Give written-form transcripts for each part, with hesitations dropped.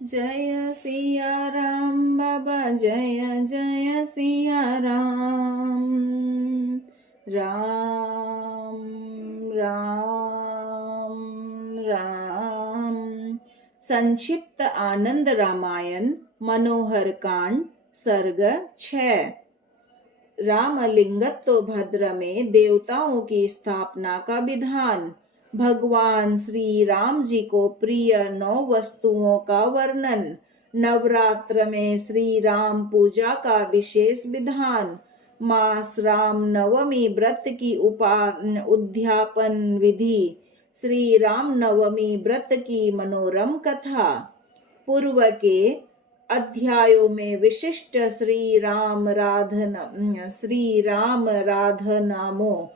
जय सिया राम बाबा जय जय सिया राम। राम राम राम। संक्षिप्त आनंद रामायण मनोहर कांड सर्ग 6। रामलिंगत्व भद्र में देवताओं की स्थापना का विधान। भगवान श्री राम जी को प्रिय 9 वस्तुओं का वर्णन। नवरात्र में श्री राम पूजा का विशेष विधान। मास राम नवमी व्रत की उद्यापन विधि। श्री राम नवमी व्रत की मनोरम कथा। पूर्व के अध्यायों में विशिष्ट श्री राम राधनामों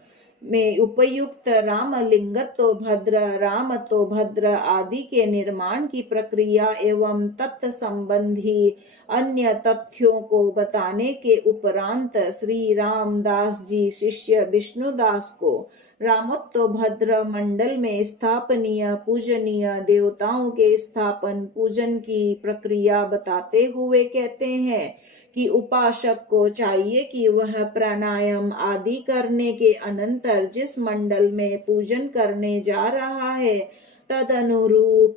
में उपयुक्त रामलिंगत्व भद्र, राम तो भद्र आदि के निर्माण की प्रक्रिया एवं तत् संबंधी अन्य तथ्यों को बताने के उपरांत श्री रामदास जी शिष्य विष्णुदास को रामोत्तो भद्र मंडल में स्थापनीय पूजनीय देवताओं के स्थापन पूजन की प्रक्रिया बताते हुए कहते हैं कि उपासक को चाहिए कि वह प्राणायाम आदि करने के अनंतर जिस मंडल में पूजन करने जा रहा है तद अनुरूप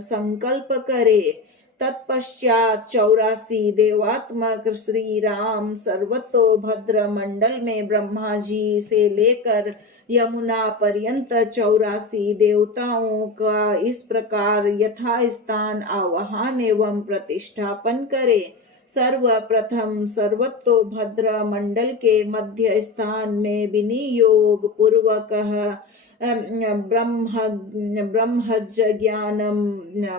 संकल्प करे। तत्पश्चात 84 देवात्मक श्री राम सर्वतोभद्र मंडल में ब्रह्मा जी से लेकर यमुना पर्यंत 84 देवताओं का इस प्रकार यथास्थान आवाहन एवं प्रतिष्ठापन करे। सर्वप्रथम सर्वतोभद्र मंडल के मध्य स्थान में विनियोग पूर्वक ब्रह्मज्ञानम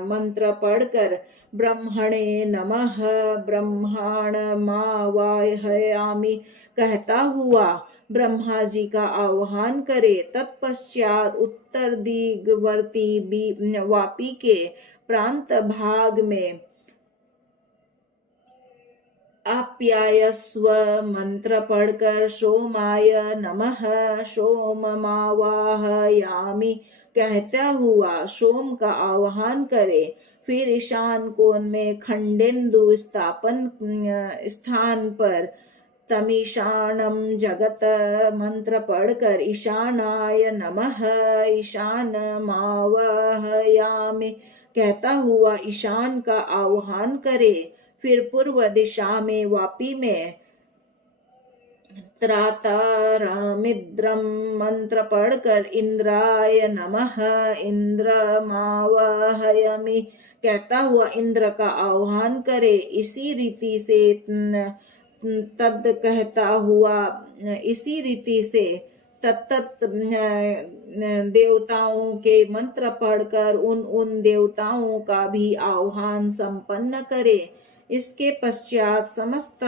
मंत्र पढ़कर ब्रह्मणे नमः ब्रह्माणमावाहयामि कहता हुआ ब्रह्मा जी का आह्वान करे। तत्पश्चात उत्तर दिग्वर्ती वापी के प्रांत भाग में आप्यायस्व मंत्र पढ़कर सोमाय नमः सोममावाहयामि कहता हुआ सोम का आह्वान करे। फिर ईशान कोण में खंडेन्दु स्थान पर तमीशानम जगत मंत्र पढ़कर ईशानाय नमः ईशानमावाहयामि कहता हुआ ईशान का आह्वान करे। फिर पूर्व दिशा में वापी में त्रातारामिद्रम मंत्र पढ़कर इंद्राय नमः इंद्रमावाहयामि कहता हुआ इंद्र का आह्वान करे। इसी रीति से तत्त देवताओं के मंत्र पढ़कर उन देवताओं का भी आह्वान संपन्न करे। इसके पश्चात समस्त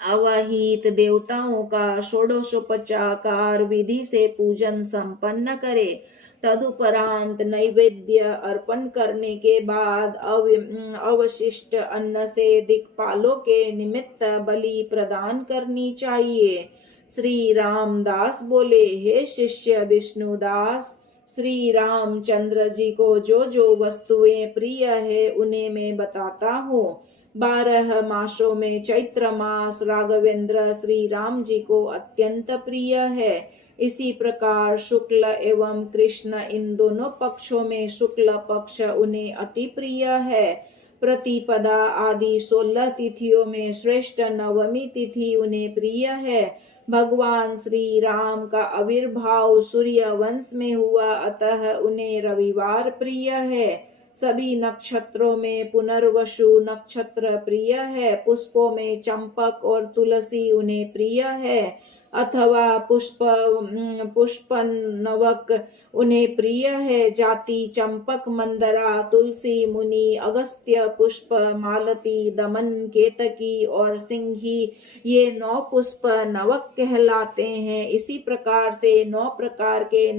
आवाहित देवताओं का षोडशोपचार विधि से पूजन संपन्न करे। तदुपरांत नैवेद्य अर्पण करने के बाद अवशिष्ट अन्न से दिक्पालों के निमित्त बलि प्रदान करनी चाहिए। श्री रामदास बोले, हे शिष्य विष्णुदास, श्री रामचंद्र जी को जो जो वस्तुएं प्रिय है उन्हें मैं बताता हूँ। 12 मासों में चैत्र मास राघवेंद्र श्री राम जी को अत्यंत प्रिय है। इसी प्रकार शुक्ल एवं कृष्ण इन दोनों पक्षों में शुक्ल पक्ष उन्हें अति प्रिय है। प्रतिपदा आदि 16 तिथियों में श्रेष्ठ नवमी तिथि उन्हें प्रिय है। भगवान श्री राम का आविर्भाव सूर्य वंश में हुआ, अतः उन्हें रविवार प्रिय है। सभी नक्षत्रों में पुनर्वसु नक्षत्र प्रिय है। पुष्पों में चंपक और तुलसी उन्हें प्रिय है, अथवा पुष्पन नवक उन्हें प्रिय है। जाति चंपक मंदरा तुलसी मुनि अगस्त्य पुष्प मालती दमन केतकी और सिंही ये 9 पुष्प नवक कहलाते हैं। इसी प्रकार से 9 प्रकार के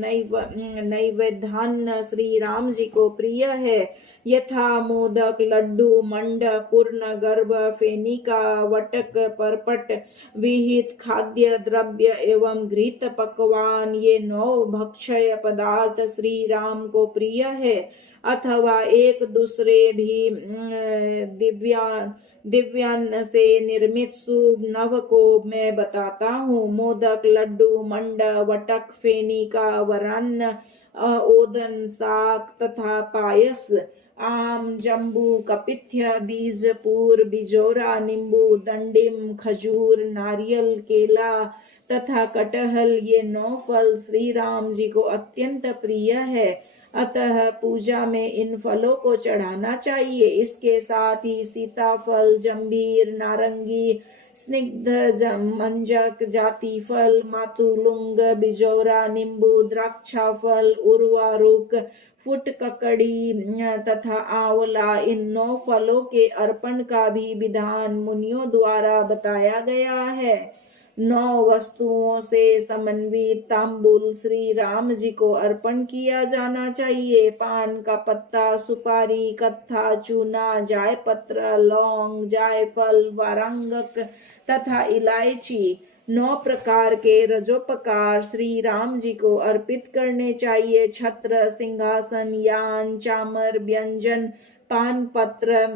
नैवेद्यान्न श्री राम जी को प्रिय है, यथा मोदक लड्डू मंड पूर्ण गर्भ फेनिका वटक परपट विहित खाद्य द्रव्य एवं घृत पकवान ये 9 भक्षय पदार्थ श्री राम को प्रिय है। अथवा एक दूसरे भी दिव्यान से निर्मित शुभ नव को मैं बताता हूँ। मोदक, लड्डू, मंड, वटक, फेनी का वरान्न, ओदन, साग तथा पायस, आम, जम्बू, कपिथ्य, बीज, पूर, बिजोरा, नींबू, दंडिम, खजूर, नारियल, केला तथा कटहल, ये 9 फल श्री राम जी को अत्यंत प्रिय है। अतः पूजा में इन फलों को चढ़ाना चाहिए। इसके साथ ही सीताफल, जंभीर, नारंगी, स्निग्ध मंजक, जाति फल, मातुलुंग, बिजौरा, नींबू, द्राक्षा फल, उर्वारुक, फुट, ककड़ी तथा आंवला, इन 9 फलों के अर्पण का भी विधान मुनियों द्वारा बताया गया है। 9 वस्तुओं से समन्वित तांबुल श्री राम जी को अर्पण किया जाना चाहिए। पान का पत्ता, सुपारी, कत्था, चूना, जायपत्र, लौंग, जायफल, वारंगक तथा इलायची, 9 प्रकार के रजोपकार श्री राम जी को अर्पित करने चाहिए। छत्र, सिंहासन, यान, चामर, व्यंजन, पान पत्र,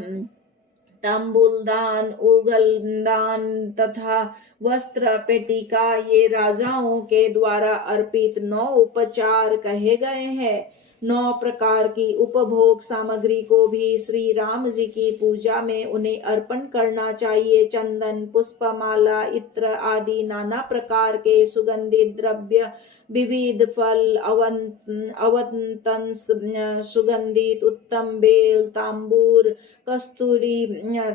तांबुल दान, उगल दान तथा वस्त्र पेटिका, ये राजाओं के द्वारा अर्पित 9 उपचार कहे गए हैं। 9 प्रकार की उपभोग सामग्री को भी श्री राम जी की पूजा में उन्हें अर्पण करना चाहिए। चंदन, पुष्पमाला, इत्र आदि नाना प्रकार के सुगंधित द्रव्य, विविध फल, अवंतंस, सुगंधित उत्तम बेल, तांबूर, कस्तूरी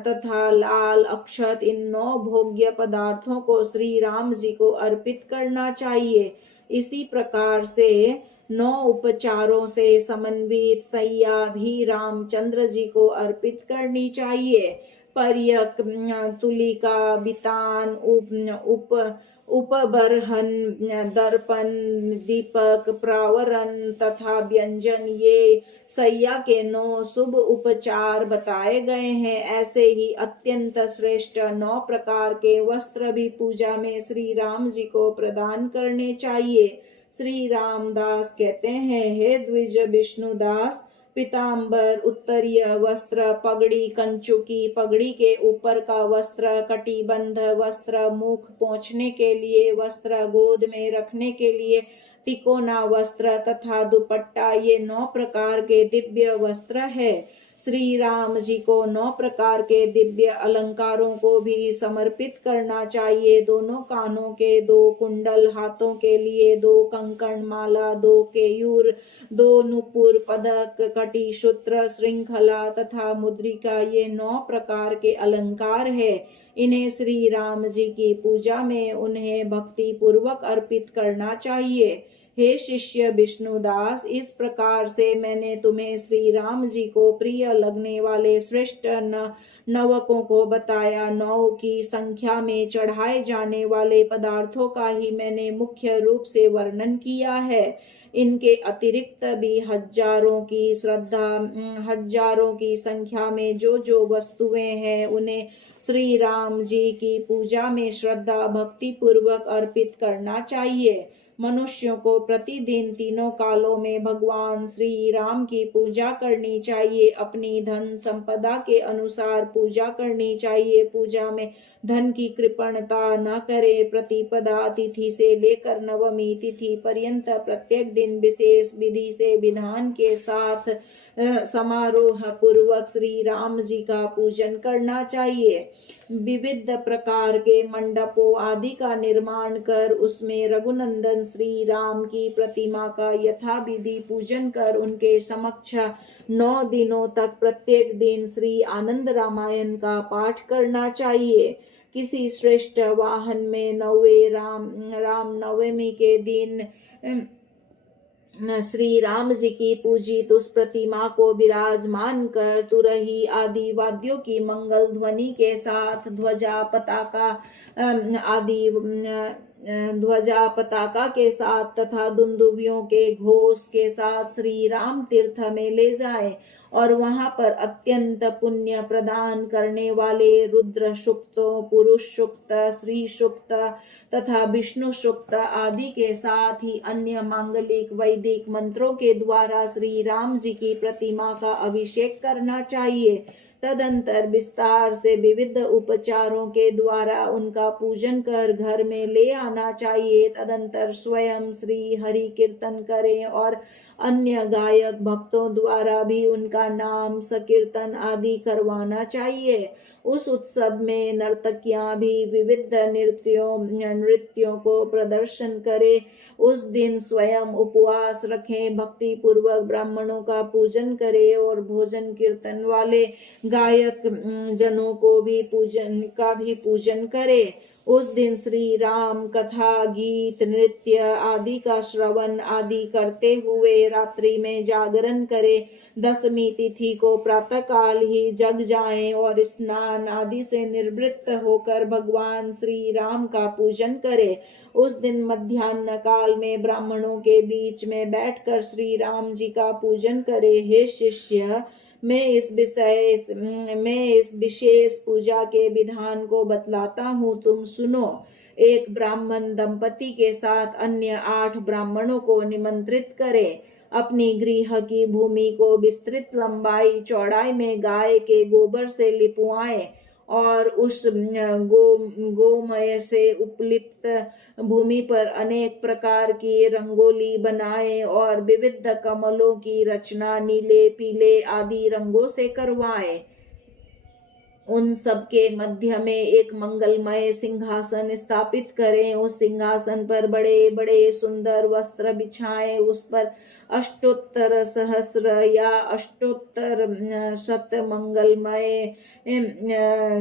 तथा लाल अक्षत, इन 9 भोग्य पदार्थों को श्री राम जी को अर्पित करना चाहिए। इसी प्रकार से 9 उपचारों से समन्वित सैया भी रामचंद्र जी को अर्पित करनी चाहिए। पर्यक, तुलिका, बितान, उपबरहन, दर्पण, दीपक, प्रावरण तथा व्यंजन, ये सैया के 9 शुभ उपचार बताए गए हैं। ऐसे ही अत्यंत श्रेष्ठ 9 प्रकार के वस्त्र भी पूजा में श्री राम जी को प्रदान करने चाहिए। श्री रामदास कहते हैं, हे द्विज विष्णुदास, पीताम्बर, उत्तरीय वस्त्र, पगड़ी, कंचुकी, पगड़ी के ऊपर का वस्त्र, कटिबंध वस्त्र, मुख पोंछने के लिए वस्त्र, गोद में रखने के लिए तिकोना वस्त्र तथा दुपट्टा, ये 9 प्रकार के दिव्य वस्त्र है। श्री राम जी को 9 प्रकार के दिव्य अलंकारों को भी समर्पित करना चाहिए। दोनों कानों के 2 कुंडल, हाथों के लिए 2 कंकण माला, 2 केयूर, 2 नुपुर, पदक, कटी, सूत्र, श्रृंखला तथा मुद्रिका, ये 9 प्रकार के अलंकार है। इन्हें श्री राम जी की पूजा में उन्हें भक्ति पूर्वक अर्पित करना चाहिए। हे शिष्य विष्णुदास, इस प्रकार से मैंने तुम्हें श्री राम जी को प्रिय लगने वाले श्रेष्ठ नवकों को बताया। 9 की संख्या में चढ़ाए जाने वाले पदार्थों का ही मैंने मुख्य रूप से वर्णन किया है। इनके अतिरिक्त भी हजारों की संख्या में जो जो वस्तुएं हैं, उन्हें श्री राम जी की पूजा में श्रद्धा भक्ति पूर्वक अर्पित करना चाहिए। मनुष्यों को प्रतिदिन 3 कालों में भगवान श्री राम की पूजा करनी चाहिए। अपनी धन संपदा के अनुसार पूजा करनी चाहिए। पूजा में धन की कृपणता न करे। प्रतिपदा तिथि से लेकर नवमी तिथि पर्यंत प्रत्येक दिन विशेष विधि से विधान के साथ समारोह पूर्वक श्री राम जी का पूजन करना चाहिए। विविध प्रकार के मंडपों आदि का निर्माण कर उसमें रघुनंदन श्री राम की प्रतिमा का यथाविधि पूजन कर उनके समक्ष 9 दिनों तक प्रत्येक दिन श्री आनंद रामायण का पाठ करना चाहिए। किसी श्रेष्ठ वाहन में राम नवमी के दिन श्री राम जी की पूजित उस प्रतिमा को विराजमान कर तुरही आदि वाद्यों की मंगल ध्वनि के साथ ध्वजा, पताका आदि ध्वजा पताका के साथ तथा दुंदुभियों के घोष के साथ श्री राम तीर्थ में ले जाए और वहां पर अत्यंत पुण्य प्रदान करने वाले रुद्र सूक्तों, पुरुष सूक्त, श्री सूक्त तथा विष्णु सूक्त आदि के साथ ही अन्य मांगलिक वैदिक मंत्रों के द्वारा श्री राम जी की प्रतिमा का अभिषेक करना चाहिए। तदंतर विस्तार से विविध उपचारों के द्वारा उनका पूजन कर घर में ले आना चाहिए। तदंतर स्वयं श्री हरि कीर्तन करें और अन्य गायक भक्तों द्वारा भी उनका नाम संकीर्तन आदि करवाना चाहिए। उस उत्सव में नर्तकियां भी विविध नृत्यों को प्रदर्शन करें। उस दिन स्वयं उपवास रखें, भक्ति पूर्वक ब्राह्मणों का पूजन करें और भोजन कीर्तन वाले गायक जनों को भी पूजन करें। उस दिन श्री राम कथा, गीत, नृत्य आदि का श्रवण आदि करते हुए रात्रि में जागरण करें। दशमी तिथि को प्रातः काल ही जग जाएं और स्नान आदि से निवृत्त होकर भगवान श्री राम का पूजन करें। उस दिन मध्याह्न काल में ब्राह्मणों के बीच में बैठकर श्री राम जी का पूजन करें। हे शिष्य, मैं इस विशेष पूजा के विधान को बतलाता हूँ, तुम सुनो। एक ब्राह्मण दंपति के साथ अन्य 8 ब्राह्मणों को निमंत्रित करें। अपनी गृह की भूमि को विस्तृत लंबाई चौड़ाई में गाय के गोबर से लिपवाएं और उस गोमय से उपलिप्त भूमि पर अनेक प्रकार की रंगोली बनाएं और विविध कमलों की रचना नीले, पीले आदि रंगों से करवाएं। उन सब के मध्य में एक मंगलमय सिंहासन स्थापित करें। उस सिंहासन पर बड़े बड़े सुंदर वस्त्र बिछाएं। उस पर अष्टोत्तर सहस्र या अष्टोत्तर शत मंगलमय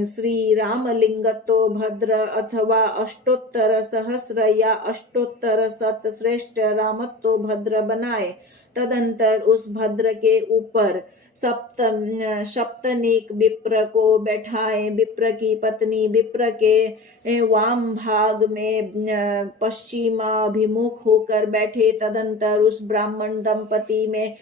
श्री रामलिंगतो भद्र अथवा अष्टोत्तर सहस्र या अष्टोत्तर शत श्रेष्ठ रामत्तो भद्र बनाए। तदंतर उस भद्र के ऊपर सप्तनिक विप्र को बैठाएं। विप्र की पत्नी विप्र के वाम भाग में पश्चिमाभिमुख होकर बैठे। तदंतर उस ब्राह्मण दंपति में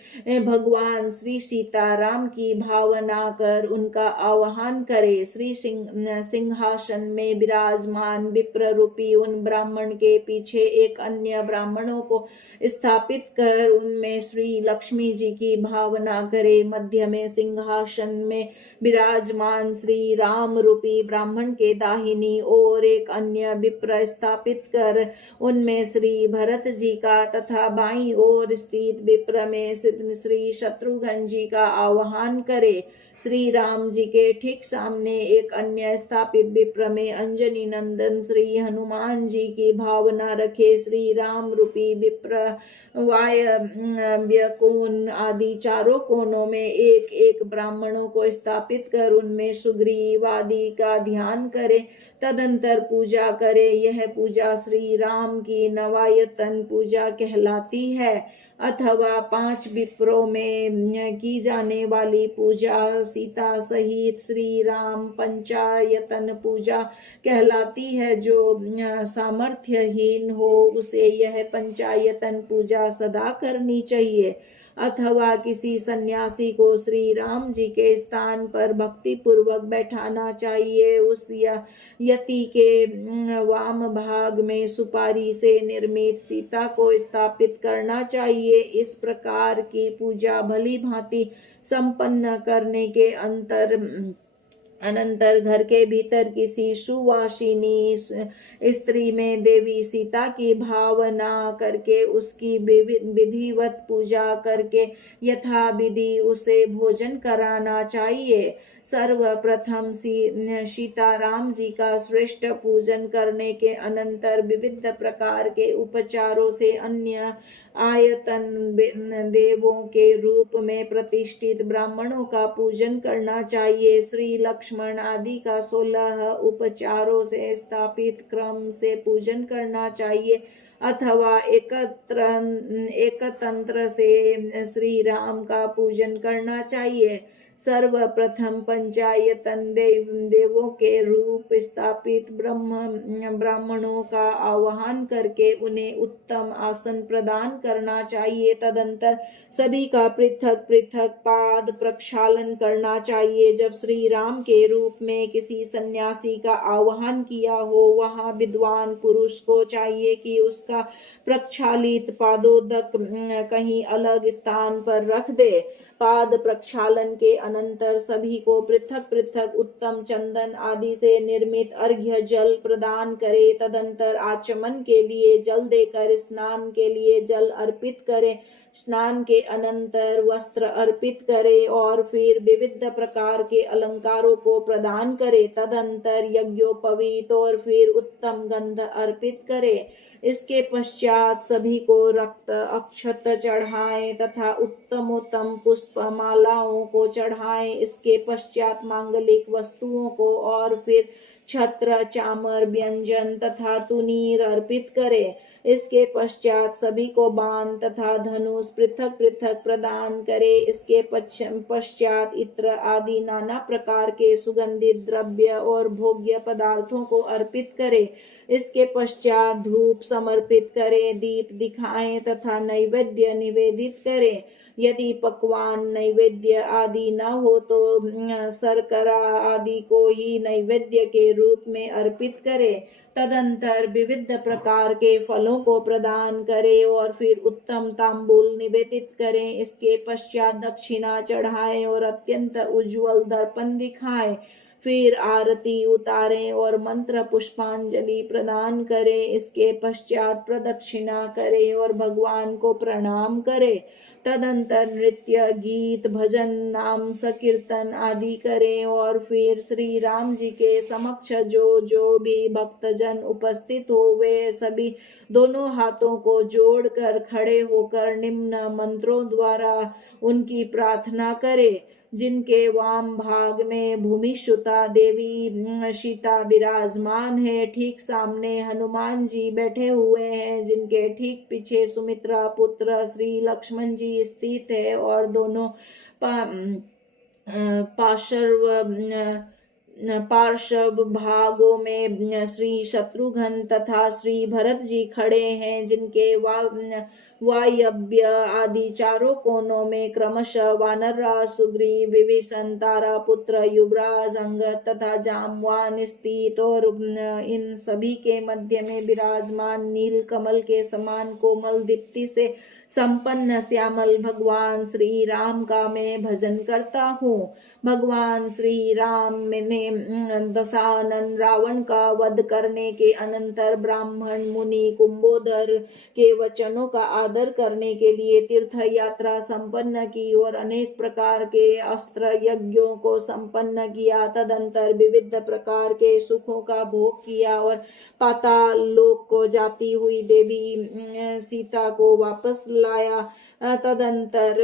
भगवान श्री सीताराम की भावना कर उनका आवाहन करे। श्री सिंहासन में विराजमान विप्र रूपी उन ब्राह्मण के पीछे एक अन्य ब्राह्मणों को स्थापित कर उनमें श्री लक्ष्मी जी की भावना करे। मध्य में सिंहासन में विराजमान श्री राम रूपी ब्राह्मण के दाहिनी ओर एक अन्य विप्र स्थापित कर उनमें श्री भरत जी का तथा बाईं ओर स्थित विप्र में श्री शत्रुघ्न जी का आवाहन करे। श्री राम जी के ठीक सामने एक अन्य स्थापित विप्र में अंजनी नंदन श्री हनुमान जी की भावना रखे। श्री राम रूपी विप्र वायव्य कोण आदि चारों कोनों में एक एक ब्राह्मणों को स्थापित कर उनमें सुग्रीव आदि का ध्यान करे। तदंतर पूजा करे। यह पूजा श्री राम की नवायतन पूजा कहलाती है अथवा 5 विप्रों में की जाने वाली पूजा सीता सहित श्री राम पंचायतन पूजा कहलाती है। जो सामर्थ्यहीन हो उसे यह पंचायतन पूजा सदा करनी चाहिए। अथवा किसी सन्यासी को श्री राम जी के स्थान पर भक्ति पूर्वक बैठाना चाहिए। उस यति के वाम भाग में सुपारी से निर्मित सीता को स्थापित करना चाहिए। इस प्रकार की पूजा भली भांति संपन्न करने के अनंतर घर के भीतर किसी सुवासिनी स्त्री में देवी सीता की भावना करके उसकी विधिवत पूजा करके यथा विधि उसे भोजन कराना चाहिए। सर्वप्रथम सीताराम जी का श्रेष्ठ पूजन करने के अनंतर विविध प्रकार के उपचारों से अन्य आयतन देवों के रूप में प्रतिष्ठित ब्राह्मणों का पूजन करना चाहिए। श्री लक्ष्मण आदि का 16 उपचारों से स्थापित क्रम से पूजन करना चाहिए अथवा एकतंत्र से श्री राम का पूजन करना चाहिए। सर्वप्रथम पंचायतन देवों के रूप स्थापित ब्राह्मणों का आह्वान करके उन्हें उत्तम आसन प्रदान करना चाहिए। तदंतर सभी का पृथक पृथक पाद प्रक्षालन करना चाहिए। जब श्री राम के रूप में किसी सन्यासी का आह्वान किया हो, वहां विद्वान पुरुष को चाहिए कि उसका प्रक्षालित पादोदक कहीं अलग स्थान पर रख दे। पाद प्रक्षालन के अनंतर सभी को पृथक पृथक उत्तम चंदन आदि से निर्मित अर्घ्य जल प्रदान करे। तदंतर आचमन के लिए जल देकर स्नान के लिए जल अर्पित करे। स्नान के अनंतर वस्त्र अर्पित करे और फिर विविध प्रकार के अलंकारों को प्रदान करे। तदंतर यज्ञोपवीत और फिर उत्तम गंध अर्पित करे। इसके पश्चात सभी को रक्त अक्षत चढ़ाएं तथा उत्तमोत्तम पुष्प मालाओं को चढ़ाएं। इसके पश्चात मांगलिक वस्तुओं को और फिर छत्र चामर व्यंजन तथा तुनीर अर्पित करें। इसके पश्चात सभी को बाण तथा धनुष पृथक पृथक प्रदान करे। इसके पश्चात इत्र आदि नाना प्रकार के सुगंधित द्रव्य और भोग्य पदार्थों को अर्पित करे। इसके पश्चात धूप समर्पित करे, दीप दिखाएं तथा नैवेद्य निवेदित करें। यदि पकवान नैवेद्य आदि न हो तो शर्करा आदि को ही नैवेद्य के रूप में अर्पित करे। तदंतर विविध प्रकार के फलों को प्रदान करे और फिर उत्तम तांबूल निवेदित करें। इसके पश्चात दक्षिणा चढ़ाएं और अत्यंत उज्जवल दर्पण दिखाएं। फिर आरती उतारें और मंत्र पुष्पांजलि प्रदान करें। इसके पश्चात प्रदक्षिणा करें और भगवान को प्रणाम करें। तदंतर नृत्य गीत भजन नाम संकीर्तन आदि करें और फिर श्री राम जी के समक्ष जो जो भी भक्तजन उपस्थित हो वे सभी दोनों हाथों को जोड़कर खड़े होकर निम्न मंत्रों द्वारा उनकी प्रार्थना करें। जिनके वाम भाग में भूमिसुता देवी सीता विराजमान है, ठीक सामने हनुमान जी बैठे हुए हैं, जिनके ठीक पीछे सुमित्रा पुत्र श्री लक्ष्मण जी स्थित है और दोनों पार्श्व भागों में श्री शत्रुघ्न तथा श्री भरत जी खड़े हैं, जिनके वायव्य आदि चारों कोनों में क्रमशः वानरराज सुग्रीव विभीषण तारा पुत्र युवराज अंगद तथा जामवान स्थित और इन सभी के मध्य में विराजमान नील कमल के समान कोमल दीप्ति से संपन्न श्यामल भगवान श्री राम का मैं भजन करता हूँ। भगवान श्री राम ने दशानन रावण का वध करने के अनंतर ब्राह्मण मुनि कुंभोदर के वचनों का आदर करने के लिए तीर्थ यात्रा संपन्न की और अनेक प्रकार के अस्त्र यज्ञों को संपन्न किया। तदंतर विविध प्रकार के सुखों का भोग किया और पाताल लोक को जाती हुई देवी सीता को वापस लाया। तदंतर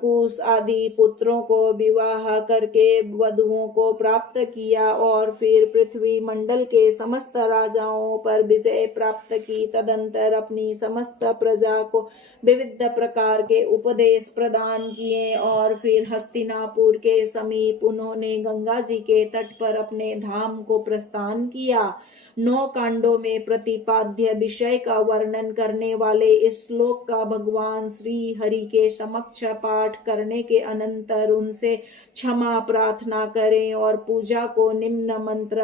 कुश आदि पुत्रों को विवाह करके वधुओं को प्राप्त किया और फिर पृथ्वी मंडल के समस्त राजाओं पर विजय प्राप्त की। तदंतर अपनी समस्त प्रजा को विविध प्रकार के उपदेश प्रदान किए और फिर हस्तिनापुर के समीप उन्होंने गंगा जी के तट पर अपने धाम को प्रस्थान किया। 9 कांडों में प्रतिपाद्य विषय का वर्णन करने वाले इस श्लोक का भगवान श्री हरि के समक्ष पाठ करने के अनंतर उनसे क्षमा प्रार्थना करें और पूजा को निम्न मंत्र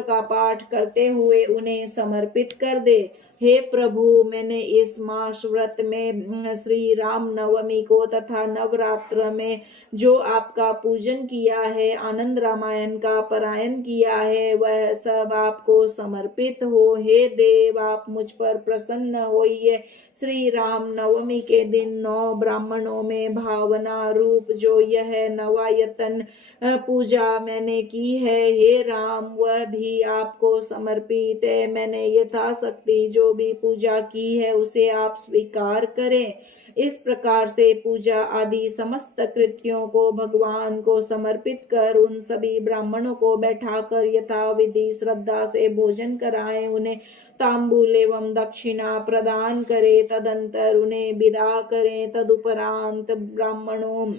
का पाठ करते हुए उन्हें समर्पित कर दे। हे प्रभु, मैंने इस मास व्रत में श्री राम नवमी को तथा नवरात्र में जो आपका पूजन किया है, आनंद रामायण का पारायण किया है, वह सब आपको समर्पित हो। हे देव, आप मुझ पर प्रसन्न होइए। श्री राम नवमी के दिन 9 ब्राह्मणों में भावना रूप जो यह नवायतन पूजा मैंने की है, हे राम, वह भी आपको समर्पित है। मैंने यथाशक्ति जो भी पूजा की है उसे आप स्वीकार करें। इस प्रकार से पूजा आदि समस्त कृत्यों को भगवान को समर्पित कर उन सभी ब्राह्मणों को बैठाकर यथाविधि श्रद्धा से भोजन कराएं, उन्हें तांबूल एवं दक्षिणा प्रदान करें, तदंतर उन्हें विदा करें। तदुपरांत ब्राह्मणों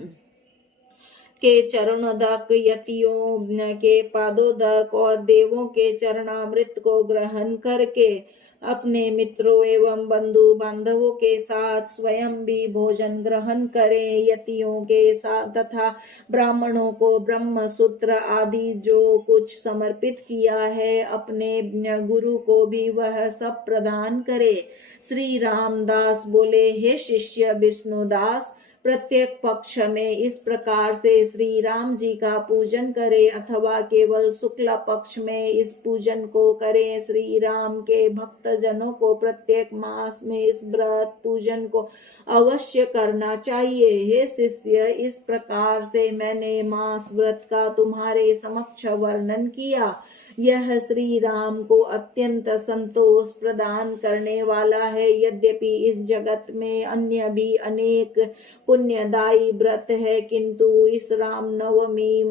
के चरणोदक, यतियों के पादोदक और देवों के चरणामृत को ग्रहण करके अपने मित्रों एवं बंधु बांधवों के साथ स्वयं भी भोजन ग्रहण करें। यतियों के साथ तथा ब्राह्मणों को ब्रह्म सूत्र आदि जो कुछ समर्पित किया है अपने गुरु को भी वह सब प्रदान करे। श्री रामदास बोले, हे शिष्य विष्णुदास, प्रत्येक पक्ष में इस प्रकार से श्री राम जी का पूजन करें अथवा केवल शुक्ल पक्ष में इस पूजन को करें। श्री राम के भक्त जनों को प्रत्येक मास में इस व्रत पूजन को अवश्य करना चाहिए। हे शिष्य, इस प्रकार से मैंने मास व्रत का तुम्हारे समक्ष वर्णन किया। यह श्री राम को अत्यंत संतोष प्रदान करने वाला है। यद्यपि इस जगत में अन्य भी अनेक पुण्यदायी व्रत है, किंतु इस राम नवमी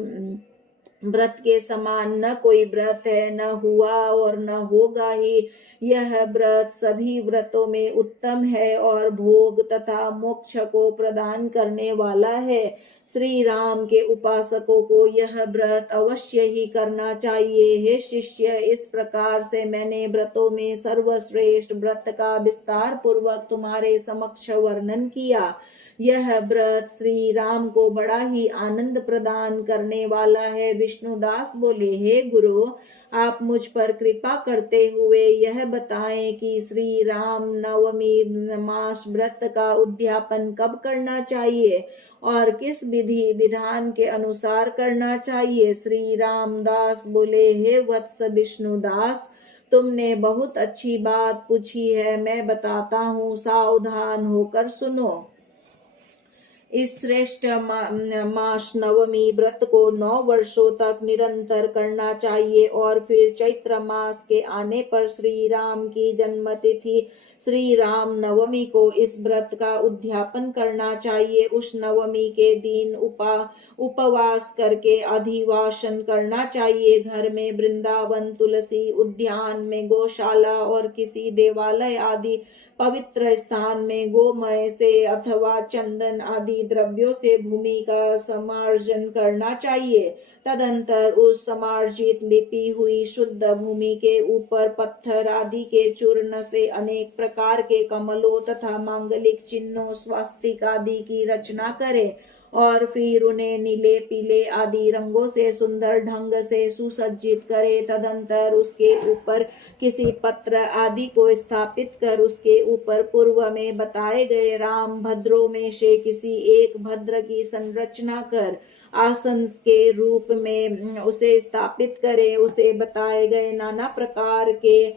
व्रत के समान न कोई व्रत है, न हुआ और न होगा ही। यह व्रत सभी व्रतों में उत्तम है और भोग तथा मोक्ष को प्रदान करने वाला है। श्री राम के उपासकों को यह व्रत अवश्य ही करना चाहिए। हे शिष्य, इस प्रकार से मैंने व्रतों में सर्वश्रेष्ठ व्रत का विस्तार पूर्वक तुम्हारे समक्ष वर्णन किया। यह व्रत श्री राम को बड़ा ही आनंद प्रदान करने वाला है। विष्णुदास बोले, हे गुरु, आप मुझ पर कृपा करते हुए यह बताएं कि श्री राम नवमी मास व्रत का उद्यापन कब करना चाहिए और किस विधि विधान के अनुसार करना चाहिए। श्री रामदास बोले, हे वत्स विष्णुदास, तुमने बहुत अच्छी बात पूछी है, मैं बताता हूँ, सावधान होकर सुनो। इस श्रेष्ठ मास नवमी व्रत को 9 वर्षों तक निरंतर करना चाहिए और फिर चैत्र मास के आने पर श्री राम की जन्मतिथि श्री राम नवमी को इस व्रत का उद्यापन करना चाहिए। उस नवमी के दिन उपवास करके अधिवासन करना चाहिए। घर में वृंदावन, तुलसी उद्यान में, गौशाला और किसी देवालय आदि पवित्र स्थान में गोमय से अथवा चंदन आदि द्रव्यों से भूमि का समार्जन करना चाहिए। तदंतर उस समार्जित लिपि हुई शुद्ध भूमि के ऊपर पत्थर आदि के चूर्ण से अनेक प्रकार के कमलों तथा मांगलिक चिन्हों, स्वास्तिक आदि की रचना करें और फिर उन्हें नीले, पीले आदि रंगों से सुंदर ढंग से सुसज्जित करे। तदंतर उसके ऊपर किसी पत्र आदि को स्थापित कर उसके ऊपर पूर्व में बताए गए राम भद्रों में से किसी एक भद्र की संरचना कर आसन के रूप में उसे स्थापित करे। उसे बताए गए नाना प्रकार के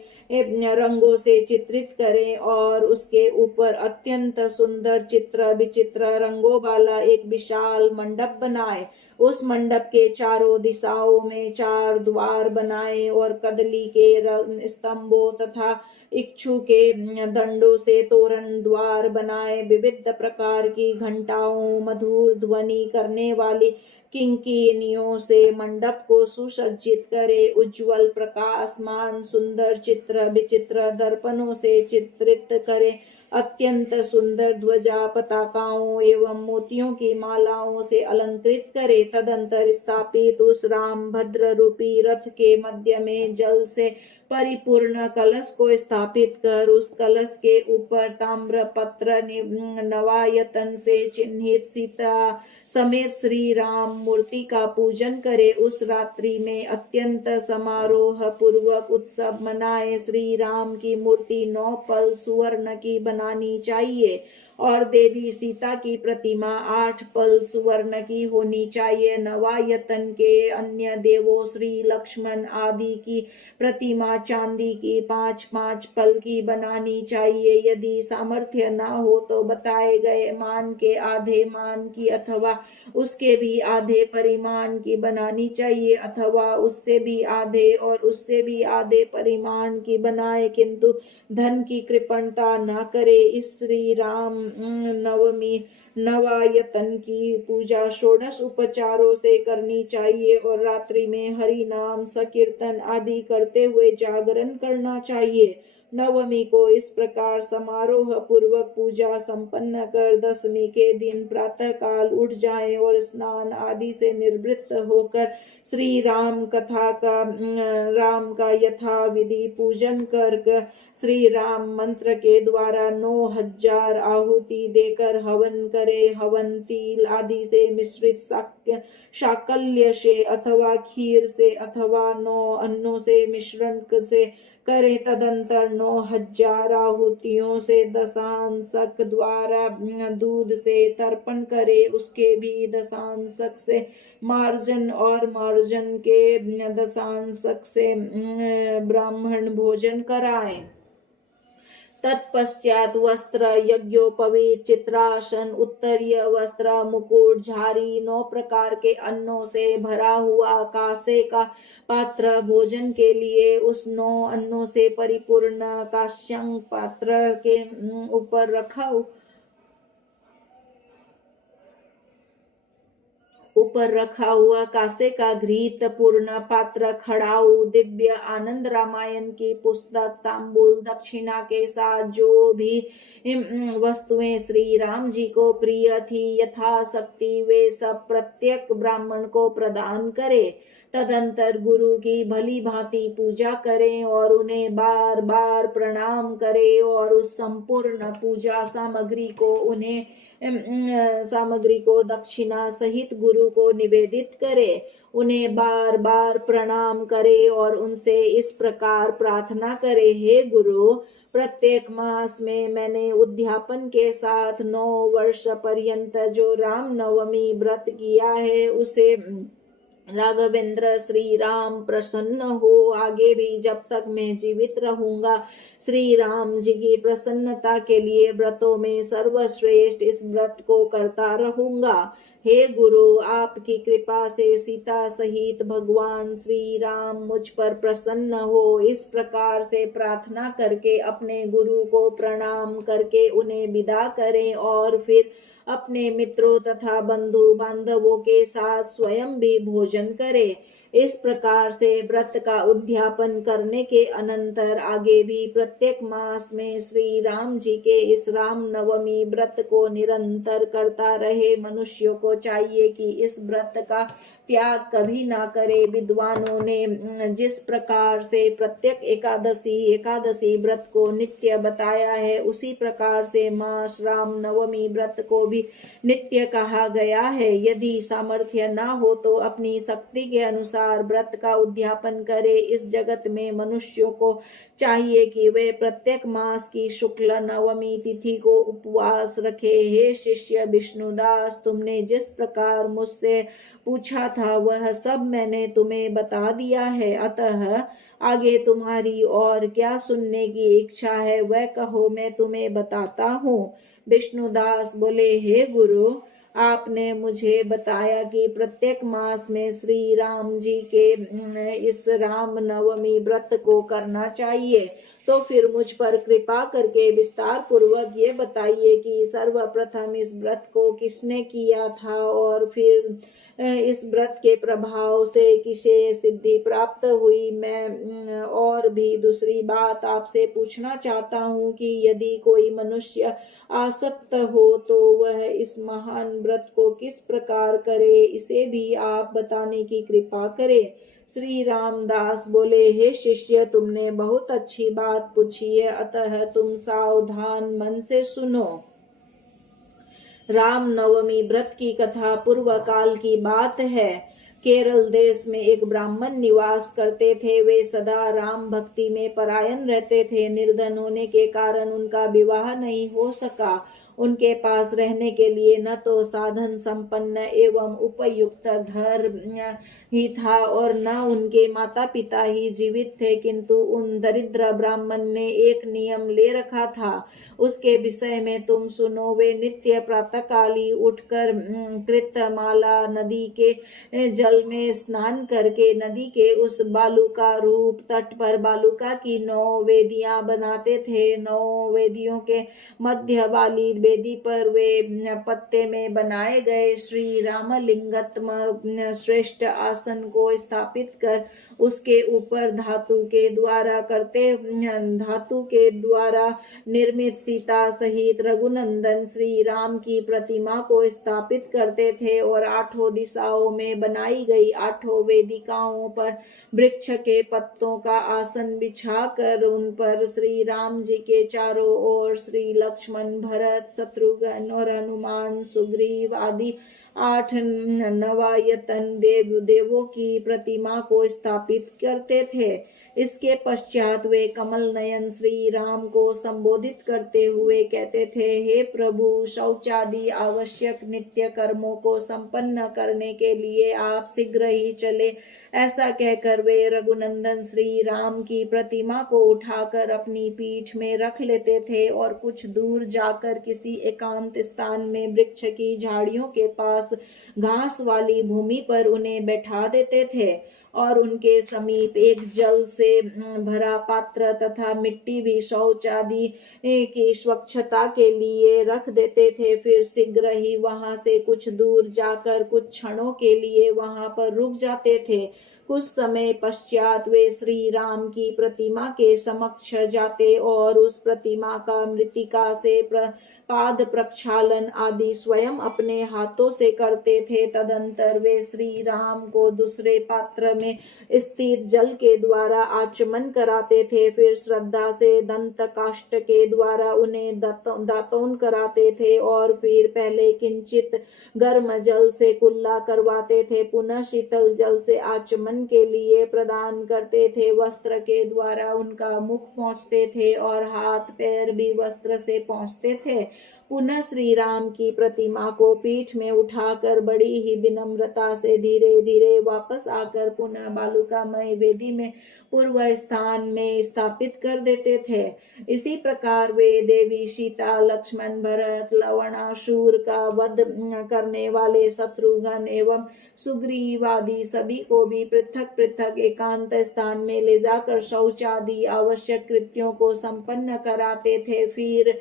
रंगों से चित्रित करें और उसके ऊपर अत्यंत सुंदर चित्र विचित्र रंगों वाला एक विशाल मंडप बनाए। उस मंडप के चारों दिशाओं में 4 द्वार बनाए और कदली के स्तंभों तथा इक्षु के दंडों से तोरण द्वार बनाए। विविध प्रकार की घंटाओं, मधुर ध्वनि करने वाली किंकिनियों से मंडप को सुसज्जित करे। उज्ज्वल प्रकाशमान सुंदर चित्र विचित्र दर्पणों से चित्रित करे। अत्यंत सुंदर ध्वजा पताकाओं एवं मोतियों की मालाओं से अलंकृत करे। तदंतर स्थापित उस राम भद्र रूपी रथ के मध्य में जल से परिपूर्ण कलश को स्थापित कर उस कलश के ऊपर ताम्र पत्र नवायतन से चिन्हित सीता समेत श्री राम मूर्ति का पूजन करे। उस रात्रि में अत्यंत समारोह पूर्वक उत्सव मनाए। श्री राम की मूर्ति 9 पल सुवर्ण की बनानी चाहिए और देवी सीता की प्रतिमा 8 पल सुवर्ण की होनी चाहिए। नवायतन के अन्य देवों श्री लक्ष्मण आदि की प्रतिमा चांदी की 5-5 पल की बनानी चाहिए। यदि सामर्थ्य न हो तो बताए गए मान के आधे मान की अथवा उसके भी आधे परिमाण की बनानी चाहिए अथवा उससे भी आधे और उससे भी आधे परिमाण की बनाए, किंतु धन की कृपणता न करे। इस श्री राम नवमी नवायतन की पूजा 16 उपचारों से करनी चाहिए और रात्रि में हरि नाम संकीर्तन आदि करते हुए जागरण करना चाहिए। नवमी को इस प्रकार समारोह पूर्वक पूजा संपन्न कर दशमी के दिन प्रातः काल उठ जाएं और स्नान आदि से निवृत्त होकर श्री राम का यथा विधि पूजन कर श्री राम मंत्र के द्वारा 9000 आहुति देकर हवन करे। हवन तिल आदि से मिश्रित शाकल्य से अथवा खीर से अथवा 9 अन्नों से मिश्रण से करे। तदंतर 9000 आहुतियों से दशांशक द्वारा दूध से तर्पण करे। उसके भी दशांशक से मार्जन और मार्जन के दशांशक से ब्राह्मण भोजन कराए। तत्पश्चात वस्त्र यज्ञोपवीत चित्रासन उत्तरीय वस्त्र मुकुट झारी 9 प्रकार के अन्नों से भरा हुआ कांसे का पात्र भोजन के लिए उस 9 अन्नों से परिपूर्ण कांस्यं पात्र के ऊपर रखा हुआ कांसे का घृत पूर्ण पात्र खड़ाऊ दिव्य आनंद रामायण की पुस्तक तांबूल दक्षिणा के साथ जो भी वस्तुएं श्री राम जी को प्रिय थी यथाशक्ति वे सब प्रत्येक ब्राह्मण को प्रदान करे। तदंतर गुरु की भली भांति पूजा करें और उन्हें बार बार प्रणाम करें और उस संपूर्ण पूजा सामग्री को दक्षिणा सहित गुरु को निवेदित करे। उन्हें बार बार प्रणाम करे और उनसे इस प्रकार प्रार्थना करे, हे गुरु, प्रत्येक मास में मैंने उद्यापन के साथ 9 वर्ष पर्यंत जो राम नवमी व्रत किया है उसे राघवेंद्र श्री राम प्रसन्न हो। आगे भी जब तक मैं जीवित रहूंगा श्री राम जी की प्रसन्नता के लिए व्रतों में सर्वश्रेष्ठ इस व्रत को करता रहूंगा। हे गुरु, आपकी कृपा से सीता सहित भगवान श्री राम मुझ पर प्रसन्न हो। इस प्रकार से प्रार्थना करके अपने गुरु को प्रणाम करके उन्हें विदा करें और फिर अपने मित्रों तथा बंधु बांधवों के साथ स्वयं भी भोजन करें। इस प्रकार से व्रत का उद्यापन करने के अनंतर आगे भी प्रत्येक मास में श्री राम जी के इस राम नवमी व्रत को निरंतर करता रहे। मनुष्यों को चाहिए कि इस व्रत का त्याग कभी ना करे। विद्वानों ने जिस प्रकार से प्रत्येक एकादशी व्रत को नित्य बताया है उसी प्रकार से मास राम नवमी व्रत को भी नित्य कहा गया है। यदि सामर्थ्य ना हो तो अपनी शक्ति के अनुसार व्रत का उद्यापन करे। इस जगत में मनुष्यों को चाहिए कि वे प्रत्येक मास की शुक्ल नवमी तिथि को उपवास रखे। हे शिष्य विष्णुदास, तुमने जिस प्रकार मुझसे पूछा था वह सब मैंने तुम्हें बता दिया है, अतः आगे तुम्हारी और क्या सुनने की इच्छा है वह कहो, मैं तुम्हें बताता हूँ। विष्णुदास बोले, हे गुरु, आपने मुझे बताया कि प्रत्येक मास में श्री राम जी के इस राम नवमी व्रत को करना चाहिए, तो फिर मुझ पर कृपा करके विस्तार पूर्वक ये बताइए कि सर्वप्रथम इस व्रत को किसने किया था और फिर इस व्रत के प्रभाव से किसे सिद्धि प्राप्त हुई। मैं और भी दूसरी बात आपसे पूछना चाहता हूँ कि यदि कोई मनुष्य आसक्त हो तो वह इस महान व्रत को किस प्रकार करे, इसे भी आप बताने की कृपा करें। श्री रामदास बोले, हे शिष्य, तुमने बहुत अच्छी बात पूछी है, अतः तुम सावधान मन से सुनो। राम नवमी व्रत की कथा पूर्व काल की बात है। केरल देश में एक ब्राह्मण निवास करते थे। वे सदा राम भक्ति में परायण रहते थे। निर्धन होने के कारण उनका विवाह नहीं हो सका। उनके पास रहने के लिए न तो साधन संपन्न एवं उपयुक्त घर ही था और न उनके माता पिता ही जीवित थे, किंतु उन दरिद्र ब्राह्मण ने एक नियम ले रखा था। उसके विषय में तुम सुनो। वे नित्य प्रातःकाली उठकर कृतमाला नदी के जल में स्नान करके नदी के उस बालुका रूप तट पर बालुका की 9 वेदियां बनाते थे। 9 वेदियों के मध्य वाली वेदी पर वे पत्ते में बनाए गए श्री रामलिंगत्म श्रेष्ठ आसन को स्थापित कर उसके ऊपर धातु के द्वारा निर्मित सीता सहित रघुनंदन श्री राम की प्रतिमा को स्थापित करते थे और 8 दिशाओं में बनाई गई 8 वेदिकाओं पर वृक्ष के पत्तों का आसन बिछाकर उन पर श्री राम जी के चारों ओर श्री लक्ष्मण, भरत, शत्रुघ्न और हनुमान, सुग्रीव आदि 8 नवायतन देवों की प्रतिमा को स्थापित करते थे। इसके पश्चात वे कमल नयन श्री राम को संबोधित करते हुए कहते थे, हे प्रभु, शौचादि आवश्यक नित्य कर्मों को संपन्न करने के लिए आप शीघ्र ही चले। ऐसा कहकर वे रघुनंदन श्री राम की प्रतिमा को उठाकर अपनी पीठ में रख लेते थे और कुछ दूर जाकर किसी एकांत स्थान में वृक्ष की झाड़ियों के पास घास वाली भूमि पर उन्हें बैठा देते थे और उनके समीप एक जल से भरा पात्र तथा मिट्टी भी शौच आदि की स्वच्छता के लिए रख देते थे। फिर शीघ्र ही वहां से कुछ दूर जाकर कुछ क्षणों के लिए वहां पर रुक जाते थे। कुछ समय पश्चात वे श्री राम की प्रतिमा के समक्ष जाते और उस प्रतिमा का मृत्तिका से पाद प्रक्षालन आदि स्वयं अपने हाथों से करते थे। तदंतर वे श्री राम को दूसरे पात्र में स्थित जल के द्वारा आचमन कराते थे। फिर श्रद्धा से दंत काष्ठ के द्वारा उन्हें दातोन कराते थे और फिर पहले किंचित गर्म जल से कुल्ला करवाते थे, पुनः शीतल जल से आचमन के लिए प्रदान करते थे। वस्त्र के द्वारा उनका मुख पोंछते थे और हाथ पैर भी वस्त्र से पोंछते थे। पुनः श्री राम की प्रतिमा को पीठ में उठाकर बड़ी ही विनम्रता से धीरे धीरे वापस आकर पुनः बालुकामय वेदी में पूर्व स्थान में स्थापित कर देते थे। इसी प्रकार वे देवी सीता, लक्ष्मण, भरत, लवणासुर का वध करने वाले शत्रुघ्न एवं सुग्रीव आदि सभी को भी पृथक पृथक एकांत स्थान में ले जाकर शौचादि आवश्यक कृत्यों को संपन्न कराते थे। फिर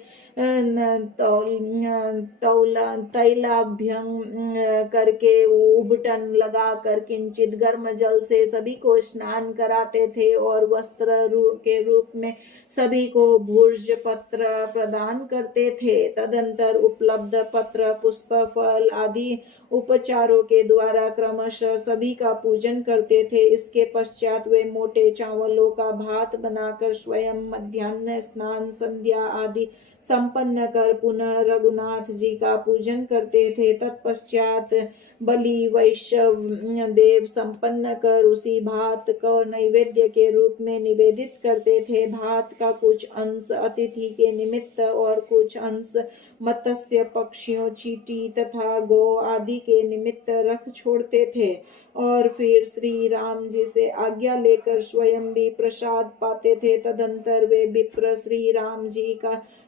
तैलाभ्यंग करके उबटन लगाकर किंचित गर्म जल से सभी को स्नान कराते थे और वस्त्र के रूप में सभी को भूर्ज पत्र प्रदान करते थे। तदंतर उपलब्ध पत्र, पुष्प, फल आदि उपचारों के द्वारा क्रमशः सभी का पूजन करते थे। इसके पश्चात वे मोटे चावलों का भात बनाकर स्वयं मध्याह्न स्नान, संध्या आदि संपन्न कर पुनः रघुनाथ जी का पूजन करते थे। तत्पश्चात बलि वैश्व देव संपन्न कर उसी भात को नैवेद्य के रूप में निवेदित करते थे। भात का कुछ अंश अतिथि के निमित्त और कुछ अंश मत्स्य, पक्षियों, चींटी तथा गौ आदि के निमित्त रख छोड़ते थे और फिर श्री राम जी से आज्ञा लेकर स्वयं भी प्रसाद पाते थे। तदंतर वे विप्र श्री राम जी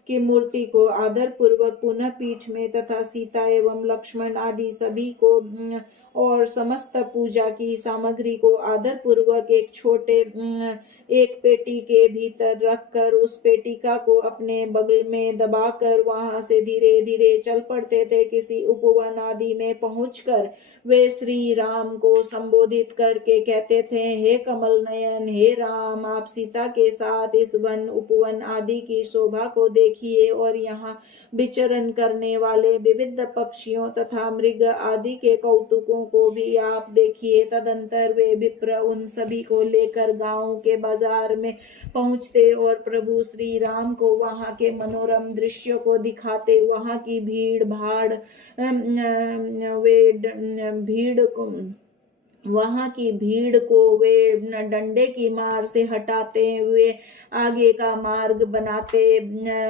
की मूर्ति को आदर पूर्वक पुनः पीठ में तथा सीता एवं लक्ष्मण आदि सभी को और समस्त पूजा की सामग्री को आदर पूर्वक एक पेटी के भीतर रखकर उस पेटिका को अपने बगल में दबाकर वहां से धीरे धीरे चल पड़ते थे। किसी उपवन आदि में पहुंचकर वे श्री राम को संबोधित करके कहते थे, हे कमल नयन, हे राम, आप सीता के साथ इस वन उपवन आदि की शोभा को देखिए और यहाँ विचरण करने वाले विविध पक्षियों तथा मृग आदि के कौतुकों को भी आप देखिए। तदंतर वे विप्र उन सभी को लेकर गांव के बाजार में पहुंचते और प्रभु श्री राम को वहां के मनोरम दृश्यों को दिखाते। वहां की भीड़ को वे डंडे की मार से हटाते हुए आगे का मार्ग बनाते।